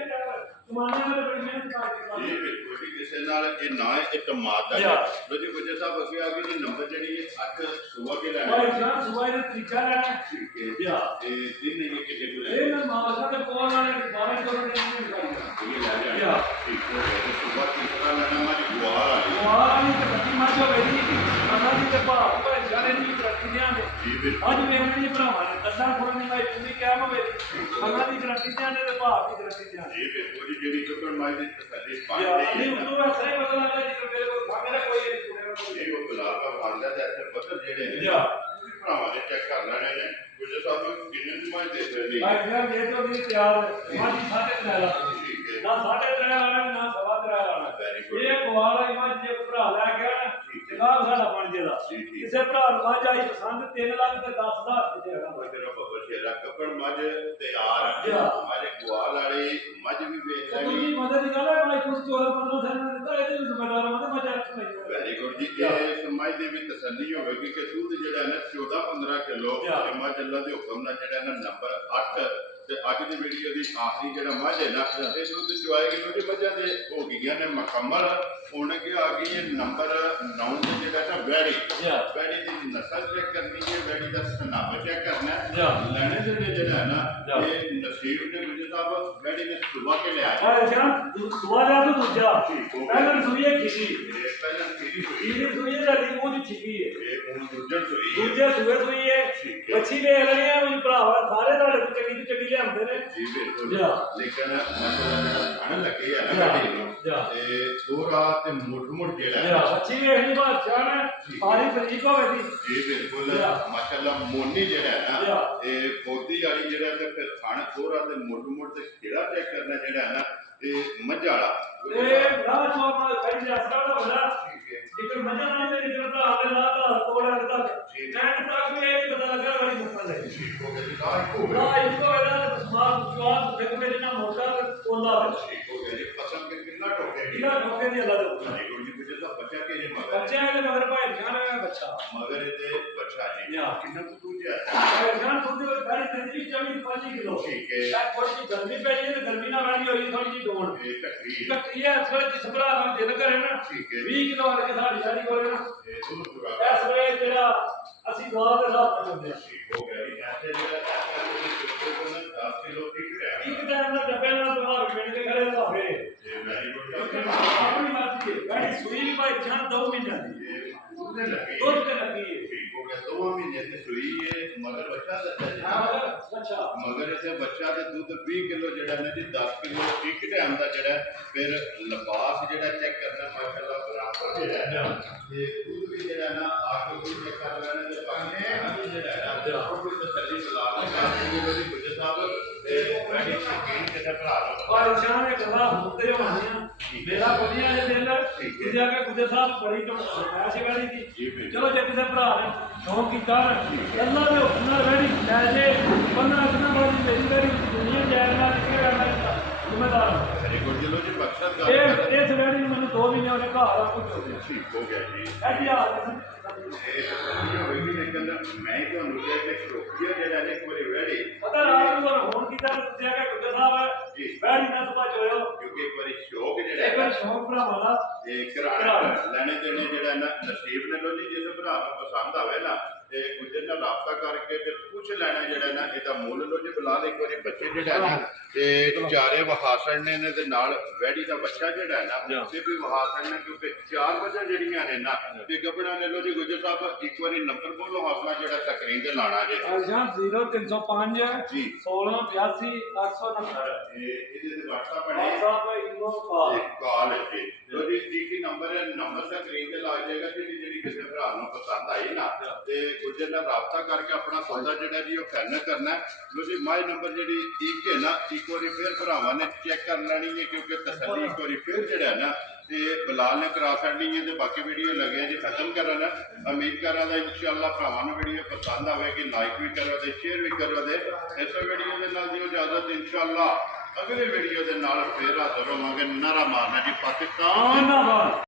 ਕਮਾਉਣੇ ਵਾਲੇ ਬੜੀ ਮਿਹਨਤ ਕਰਕੇ ਇਹ ਬਿਲਕੁਲ ਵੀ ਕਿਸੇ ਨਾਲ ਇਹ ਨਾ ਇਤਮਾਦ ਦਾ ਜਾ। ਲੋ ਜੀ ਗੁੱਜਰ ਸਾਹਿਬ ਅੱਗੇ ਆ ਕੇ ਜੀ ਨੰਬਰ ਜਿਹੜੀ ਹੈ 8 ਸੁਬਹ ਕੇ ਲੈਣਾ ਭਾਈ ਜਾਨ ਸੁਬਾਹ ਦਾ ਤਰੀਕਾ ਰਹਿਣਾ ਠੀਕ ਹੈ। ਜਾ। ਤੇ ਦਿਨ ਨਹੀਂ ਕਿਸੇ ਕੋਲ ਇਹ ਨਾ ਮਾਸਾ ਦੇ ਕੋਲ ਵਾਲੇ 12 ਕਰੋੜ ਦੇ ਨਹੀਂ ਕਰਦਾ ਇਹ ਲੈ ਜਾ। ਜਾ ਠੀਕ ਹੈ। ਸੁਬਹ ਤੀਸਰਾ ਲੈਣਾ ਮਾਰੀ ਗੁਆਰ ਆ ਜੀ। ਵਾਹ ਨਹੀਂ ਤੇ ਬੱਤੀ ਮਾਚੋ ਵੇਦੀ ਅੱਲਾਹ ਦੀ ਤੇ ਭਾਅ ਭਾਈ ਜਾਨੇ ਨਹੀਂ ਕਰਤੀ ਦਿਆਂਗੇ ਜੀ ਬਿਲਕੁਲ। ਅੱਜ ਵੇਖਣ ਜੀ ਭਰਾਵਾਂ ਨੇ ਦੱਸਾਂ ਕੋਲ ਨਹੀਂ ਭਾਈ ਤੁਸੀਂ ਕਿਹਾ ਮਵੇ ਅੱਲਾਹ ਦੀ ਗਰੰਟੀ ਦਿਆਂਗੇ ਤੇ ਭਾਅ ਦੀ ਗਰੰਟੀ ਦਿਆਂਗੇ ਜੀ ਬਿਲਕੁਲ ਜੀ। ਜਿਹੜੀ ਚੁੱਕਣ ਮਾਈ ਦੀ ਤਸੱਲੀ ਪਾਣੀ ਯਾਰ ਹੈ ਨਹੀਂ ਨਾ, ਉਦੋਂ ਐਸਾ ਹੀ ਪਤਾ ਲੱਗਾ ਜੀ ਮੇਰੇ ਕੋਲ ਖਾਣੇ ਦਾ ਕੋਈ ਨਹੀਂ ਇਹ ਉਹ ਗੁਲਾਬ ਦਾ ਫਾਂਦਾ ਤੇ ਇੱਥੇ ਪੱਥਰ ਜਿਹੜੇ ਨੇ ਜਾ। ਤੁਸੀਂ ਭਰਾਵਾਂ ਨੇ ਚੈੱਕ ਕਰ ਲੈਣੇ ਨੇ ਗੁੱਜਰ ਸਾਹਿਬ ਕਿੰਨੇ ਦੀ ਮਾਈ ਦੇ ਸਕਦੇ ਭਾਈ ਯਾਰ ਜੇ ਤੋਂ ਨਹੀਂ ਤਿਆਰ ਮਾਜੀ ਸਾਡੇ ਤੇ ਲਾ ਠੀਕ ਹੈ। ਨਾ ਸਾਡੇ ਤੇ ਆਣਾ ਨਾ ਸਵਾ ਤੇ ਆਣਾ Very good. ਇਹ ਕੁਆਰ ਆਈ ਮੱਝ ਜੇ ਕੋਈ ਭਰਾ ਲੈ ਗਿਆ ਨਾ ਠੀਕ ਹੈ। ਜਨਾਬ ਸਾਡਾ ਬਣ ਜੇਦਾ ਜੀ, ਠੀਕ। ਕਿਸੇ ਭਰਾ ਨੂੰ ਮੱਝ ਆਈ ਪਸੰਦ 3 ਲੱਖ ਤੇ 10,000 ਤੇ ਦੇਗਾ ਉਹ ਤੇਰਾ ਬੱਬਰ ਸ਼ੇਰਾ ਕੱਪੜ ਮੱਝ ਤਿਆਰ ਜਾ। ਮਾਰੇ ਗੁਆਲ ਵਾਲੀ ਮੱਝ ਵੀ ਵੇਚ ਲੈਣੀ। ਤੁਸੀਂ ਮਦਦ ਦੀ ਗੱਲ ਹੈ ਭਾਈ ਤੁਸੀਂ 14-15 ਸਾਲ ਨਾਲ ਦਿੱਤਾ ਇਹਦੇ ਵੀ ਜ਼ਿੰਮੇਦਾਰ ਮਤ ਮੱਝ ਰੱਖ ਲਈ ਵੈਰੀ ਗੁੱਡ ਜੀ। ਇਹ ਸਮਝ ਦੀ ਵੀ ਤਸੱਲੀ ਹੋਵੇਗੀ ਕਿ ਦੁੱਧ ਜਿਹੜਾ ਹੈ ਨਾ 14-15 ਕਿਲੋ ਜਾ। ਤੇ ਮੱਝ ਅੱਲਾ ਦੇ ਹੁਕਮ ਨਾਲ ਜਿਹੜਾ ਨਾ ਨੰਬਰ 8 ਤੇ ਅੱਜ ਦੀ ਵੀਡੀਓ ਦੀ ਆਖਰੀ ਜਿਹੜਾ ਮੱਝ ਹੈ ਨਾ ਇਹ ਦੁੱਧ ਚੁਆਏਗੀ ਕਿਉਂਕਿ ਮੱਝਾਂ ਤੇ ਹੋ ਗਈਆਂ ਨੇ ਮੁਕੰਮਲ ਹੁਣ ਕਿ ਆ ਗਈ ਹੈ ਨੰਬਰ 9 ਤੇ ਜਿਹੜਾ ਨਾ ਵੈੜੀ ਜਾ। ਵੈੜੀ ਦੀ ਨਸਲ ਚੈੱਕ ਕਰਨੀ ਹੈ, ਵੈੜੀ ਦਾ ਸਨਾਮ ਚੈੱਕ ਕਰਨਾ ਜਾ। ਹੈ। ਲੈਣੇ ਦੇ ਜਿਹੜਾ ਹੈ ਨਾ ਜਾ। ਇਹ ਨਸੀਬ ਦੇ ਵਿੱਚ ਸਾਹਿਬ ਵੈੜੀ ਨੇ ਸੁਬਾ ਕੇ ਲਿਆ ਭਾਈ ਜਾਨ ਦੁਆਰਾ ਤੋਂ ਦੂਜਾ ਪਹਿਲਾਂ ਸੂਈਏ ਖਿੱਚੀ ਇਹ ਪਹਿਲਾਂ ਕਿਹਦੀ ਹੋਈ ਇਹ ਸੂਈਏ ਦਾ ਦੀ ਉਹ ਛਿੱਕੀ ਹੈ ਇਹ ਹੁਣ ਦੂਜਾ ਸੋਈ ਹੈ। ਦੂਜੇ ਸੂਏ ਸੂਈਏ ਠੀਕ ਹੈ। ਬੱਚੀ ਵੇਖ ਲੈਣੀ ਆ ਉਹ ਭਰਾਵਾ ਸਾਰੇ ਤੁਹਾਡੇ ਕੋਲ ਚੰਗੀ ਤੋਂ ਚੰਗੀ ਲਿਆਉਂਦੇ ਨੇ ਜੀ ਬਿਲਕੁਲ। ਜਾ। ਲੇਕਿਨ ਮਸਲਾ ਜਿਹੜਾ ਖਾਣ ਲੱਗੇ ਆ ਨਾ ਜਾ। ਵੈੜੀ ਨੂੰ ਜਾ। ਤੇ ਥੋੜਾ ਤੇ ਮੁੱਠ ਜਿਹੜਾ ਯਾ ਹੈ ਬੱਚੀ ਵੇਖਣੀ ਬਾਦਸ਼ਾਹ ਨੇ ਸਾਰੀ ਫਰੀਕ ਹੋਵੇ ਦੀ ਜੀ ਬਿਲਕੁਲ ਜਾ। ਮਾਸ਼ਾਅੱਲਾ ਮੋਨੀ ਜਿਹੜਾ ਹੈ ਨਾ ਜਾ। ਇਹ ਪੌਦੀ ਵਾਲੀ ਜਿਹੜਾ ਤੇ ਫਿਰ ਖਾਣ ਥੋੜਾ ਤੇ ਮੁੱਠ ਤੇ ਖੇੜਾ ਚੈੱਕ ਕਰਨਾ ਜਿਹੜਾ ਹੈ ਨਾ ਇਹ ਮੱਝ ਵਾਲਾ ਇਹ ਰਾਹ ਚੋਰ ਨਾਲ ਕਈ ਜਸਰਾ ਦਾ ਹੁੰਦਾ ਠੀਕ ਹੈ। ਜਿੱਕਰ ਮੱਝਾਂ ਨਾਲ ਮੇਰੀ ਜਿਹੜਾ ਭਰਾ ਦੇ ਨਾਲ ਘਰ ਕੋਲ ਆ ਦਾ ਜੀ। ਮੈਂ ਤੱਕ ਵੀ ਇਹ ਪਤਾ ਲੱਗਾ ਵਾਲੀ ਮੁੱਕਾ ਲੈ ਠੀਕ ਹੋ ਗਿਆ ਜੀ ਗਾਹ ਹੋ ਗਿਆ। ਰਾਹ ਇੱਕੋ ਇਹਦਾ ਸਮਾਨ ਚੁਆਸ ਦੇਖ ਮੇਰੇ ਨਾਲ ਮੋਟਾ ਕੋਲਾ ਠੀਕ ਹੋ ਗਿਆ ਜੀ। ਪਸੰਦ ਕਿ ਕਿੰਨਾ ਟੋਕੇ ਜੀ ਇਹਦਾ ਠੋਕੇ ਦੀ ਅੱਲਾ ਦੇ ਉੱਪਰ ਨਹੀਂ ਕੋਈ ਜੀ ਕੁਝ ਤਾਂ ਬੱਚਾ ਕੇ ਜੀ ਮਗਰ ਬੱਚੇ ਦੇ ਮਗਰ ਭਾਈ ਜਾਨ ਹੈ ਬੱਚਾ ਮਗਰ ਇਹਦੇ ਬੱਚਾ ਜੀ ਜਾ। ਕਿੰਨਾ ਕੁ ਤੂੰ ਜਿਆ ਭਾਈ ਜਾਨ ਤੁਹਾਡੇ ਕੋਲ ਗਾੜੀ ਤੇ 40-45 ਕਿਲੋ ਠੀਕ ਹੈ। ਇਹ ਥੋੜੀ ਜਿਹੀ ਗਰਮੀ ਪੈ ਰਹੀ ਹੈ ਤੇ ਗਰਮੀ ਨਾਲ ਵਾਲੀ ਹੋਈ ਥੋੜੀ ਜਿਹੀ ਡੋਣ ਇਹ ਤਕਰੀਰ ਕੱਟੀ ਹੈ ਅਸਲ ਜਿਸ ਭਰਾ ਦਾ ਦਿਨ ਕਰੇ ਨਾ ਠੀਕ ਹੈ। 20 ਕਿਲੋ ਵਾਲੇ ਸਾਡੀ ਸਾਡੀ ਕੋਲ ਨਾ ਇਹ ਦੁੱਧ ਪੂਰਾ ਇਸ ਵੇਲੇ ਜਿਹੜਾ ਅਸੀਂ ਗਾਂ ਦੇ ਹਿਸਾਬ ਨਾਲ ਚੁੰਦੇ ਹਾਂ ਠੀਕ ਹੋ ਗਿਆ ਜੀ। ਐਸੇ ਜਿਹੜਾ ਐਸਾ ਤੁਸੀਂ ਕੋਲ 10 ਕਿਲੋ ਠੀਕ ਹੈ। ਇੱਕ ਟਾਈਮ ਦਾ ਡੱਬੇ ਨਾਲ ਤੁਹਾਰ ਮਿਲ ਕੇ ਖੜੇ ਲਾਵੇ ਇਹ ਵੈਰੀ ਗੁੱਡ ਆਪਣੀ ਮਰਜ਼ੀ ਹੈ ਗਾੜੀ ਸੂਈ ਵੀ ਭਾਈ ਜਾਨ 2 ਮਹੀਨਿਆਂ ਦੀ ਇਹ ਉਹਦੇ ਲੱਗੇ ਦੁੱਧ ਤੇ ਲੱਗੀ ਹੈ ਠੀਕ ਹੋ ਗਿਆ 2 ਮਹੀਨੇ ਦੀ ਸੂਈ ਹੈ ਮਗਰ ਬੱਚਾ ਦੱਸਿਆ ਜੀ ਅੱਛਾ ਮਗਰ ਇਹਦੇ ਬੱਚਾ ਦੇ ਦੁੱਧ 20 ਕਿਲੋ ਜਿਹੜਾ ਨੇ ਜੀ 10 ਕਿਲੋ ਇੱਕ ਟਾਈਮ ਦਾ ਜਿਹੜਾ ਫਿਰ ਲਿਬਾਸ ਜਿਹੜਾ ਚੈੱਕ ਕਰਨਾ ਮਾਸ਼ਾਅੱਲਾ ਬਰਾਬਰ ਜਿਹੜਾ ਹੈ ਤੇ ਦੁੱਧ ਵੀ ਜਿਹੜਾ ਨਾ ਆਪ ਵੀ ਚੈੱਕ ਕਰ ਲੈਣਾ ਤੇ ਬਾਕੀ ਖਾਣਾ ਵੀ ਜਿਹੜਾ ਹੈ ਨਾ ਉਹ ਵੀ ਤਸੱਲੀ ਬੁਲਾ ਲੈਣਾ ਉਹਦੀ ਗੁੱਜਰ ਸਾਹਿਬ ਤੇ ਵੈਡੀ ਸ਼ਕੀਨ ਜਿਹੜਾ ਭਰਾ ਨੂੰ ਭਾਈ ਜਾਨ ਇਹ ਗੱਲਾਂ ਹੁੰਦੇ ਹੋਣੀਆਂ ਮੇਰਾ ਬੁੱਧੀਆਂ ਦੇ ਦਿਲ ਠੀਕ ਹੈ। ਤੁਸੀਂ ਆ ਕੇ ਗੁੱਜਰ ਸਾਹਿਬ ਬੜੀ ਫਰਮਾਇਸ਼ ਕਰੀ ਜੀ, ਸੀ ਬਿਲਕੁਲ। ਚਲੋ ਜੇ ਕਿਸੇ ਭਰਾ ਨੇ ਸ਼ੌਂਕ ਕੀਤਾ ਅੱਲਾ ਦੇ ਹੁਕਮ ਨਾਲ ਵੈੜੀ ਲੈ ਜੇ 15 ਦਿਨਾਂ ਬਾਅਦ ਮੇਰੀ ਵੈੜੀ ਦੁਨੀਆ ਜਾਇ ਨਾਲ ਕਿ ਰਹਿਣਾ ਜ਼ਿੰਮੇਦਾਰ ਹਾਂ। ਮੇਰੇ ਕੋਲ ਚਲੋ ਜੀ ਮਕਸਦ ਗੱਲ ਇਹ ਇਸ ਵੈੜੀ ਨੂੰ ਮੈਨੂੰ 2 ਮਹੀਨੇ ਉਹਨੇ ਘਰ ਆ ਕੁਝ ਹੋ ਗਿਆ ਠੀਕ ਹੋ ਗਿਆ ਜੀ। ਇਹ ਕੀ ਹਾਲ ਹੈ ਇਹ ਤਾਂ ਹੋਏਗੀ ਲੇਕਿਨ ਮੈਂ ਤੁਹਾਨੂੰ ਕਿਹਾ ਕਿ ਸ਼ੌਕੀਆ ਜਿਹੜਾ ਨੇ ਇੱਕ ਵਾਰੀ ਵੈੜੀ ਪਤਾ ਰਾਤ ਨੂੰ ਹੁਣ ਕੀਤਾ ਤੁਸੀਂ ਆ ਕੇ ਗੁੱਜਰ ਸਾਹਿਬ ਜੀ। ਵੈੜੀ ਨਾ ਸੁਭਾ ਚੋਇਓ ਕਿਉਂਕਿ ਇੱਕ ਵਾਰੀ ਸ਼ੌਕ ਜਿਹੜਾ ਇੱਕ ਹੈ ਵਾਰ ਸ਼ੌਂਕ ਭਰਾ ਵਾਲਾ ਇਹ ਘਰਾਣਾ ਲੈਣੇ ਦੇਣੇ ਜਿਹੜਾ ਨਾ ਨਸੀਬ ਨੇ ਲੋ ਜੀ ਜਿਸ ਭਰਾ ਨੂੰ ਪਸੰਦ ਆਵੇ ਨਾ ਤੇ ਗੁੱਜਰ ਨਾਲ ਰਾਬਤਾ ਕਰਕੇ ਤੇ ਪੁੱਛ ਲੈਣਾ ਜਿਹੜਾ ਨਾ ਇਹਦਾ ਮੁੱਲ ਲੋ ਜੀ ਬੁਲਾ ਇੱਕ ਵਾਰੀ ਬੱਚੇ ਜਿਹੜਾ ਨਾ ਤੇ ਚਾਰੇ ਵਹਾਸਣ ਨੇ ਦੇ ਨਾਲ ਵੈੜੀ ਦਾ ਬੱਚਾ ਜਿਹੜਾ ਹੈ ਨਾ ਤੇ ਵੀ ਵਹਾਸਣ ਨੇ ਕਿਉਂਕਿ 4 ਵਜੇ ਜਿਹੜੀਆਂ ਨੇ ਨਾ ਤੇ ਗੱਬਣਾ ਨੇ ਲੋ ਜੀ ਗੁੱਜਰ ਸਾਹਿਬ ਇੱਕ ਵਾਰੀ ਨੰਬਰ ਬੋਲੋ ਆਪਣਾ ਜਿਹੜਾ ਸਕਰੀਨ ਤੇ ਲਾਣਾ ਜੇ ਅੱਛਾ 0305 ਜੀ 1682 890 ਇਹਦੇ ਤੇ WhatsApp ਬਣੇ WhatsApp ਇਨੋ ਕਾਲ ਕਾਲ ਹੈ ਜੀ ਲੋ ਜੀ ਇੱਕ ਹੀ ਨੰਬਰ ਹੈ ਨੰਬਰ ਸਕਰੀਨ ਤੇ ਲਾ ਜਾਏਗਾ ਜਿਹੜੀ ਕਿਸੇ ਭਰਾ ਨੂੰ ਪਸੰਦ ਆਈ ਨਾ ਤੇ ਗੁੱਜਰ ਨਾਲ ਰਾਬਤਾ ਕਰਕੇ ਆਪਣਾ ਸੌਦਾ ਜਿਹੜਾ ਜੀ ਉਹ ਕਰਨਾ ਲੋ ਜੀ ਮਾਈ ਨੰਬਰ ਜਿਹੜੀ ਇੱਕ ਹੈ ਨਾ ਇੱਕ ਵਾਰੀ ਫਿਰ ਭਰਾਵਾਂ ਨੇ ਚੈੱਕ ਕਰ ਲੈਣੀ ਹੈ ਕਿਉਂਕਿ ਤਸੱਲੀ ਇੱਕ ਵਾਰੀ ਫਿਰ ਜਿਹੜਾ ਹੈ ਨਾ ਤੇ ਬਲਾਲ ਨੇ ਕਰਾ ਛੱਡਣੀ ਹੈ ਤੇ ਬਾਕੀ ਵੀਡੀਓ ਲੱਗਿਆ ਜੀ ਖਤਮ ਕਰਨ ਉਮੀਦ ਕਰਾਂਗਾ ਇਨਸ਼ਾਅੱਲਾ ਭਰਾਵਾਂ ਨੂੰ ਵੀਡੀਓ ਪਸੰਦ ਆਵੇਗੀ ਲਾਈਕ ਵੀ ਕਰੋ ਤੇ ਸ਼ੇਅਰ ਵੀ ਕਰੋ ਤੇ ਇਸ ਵੀਡੀਓ ਦੇ ਨਾਲ ਦਿਓ ਇਜਾਜ਼ਤ ਇਨਸ਼ਾਅੱਲਾ ਅਗਲੇ ਵੀਡੀਓ ਦੇ ਨਾਲ ਫੇਰ ਹਾਜ਼ਰ ਹੋਵਾਂਗੇ ਨਾਰਾ ਮਾਰਨਾ ਜੀ ਪਾਕਿਸਤਾਨ ਧੰਨਵਾਦ।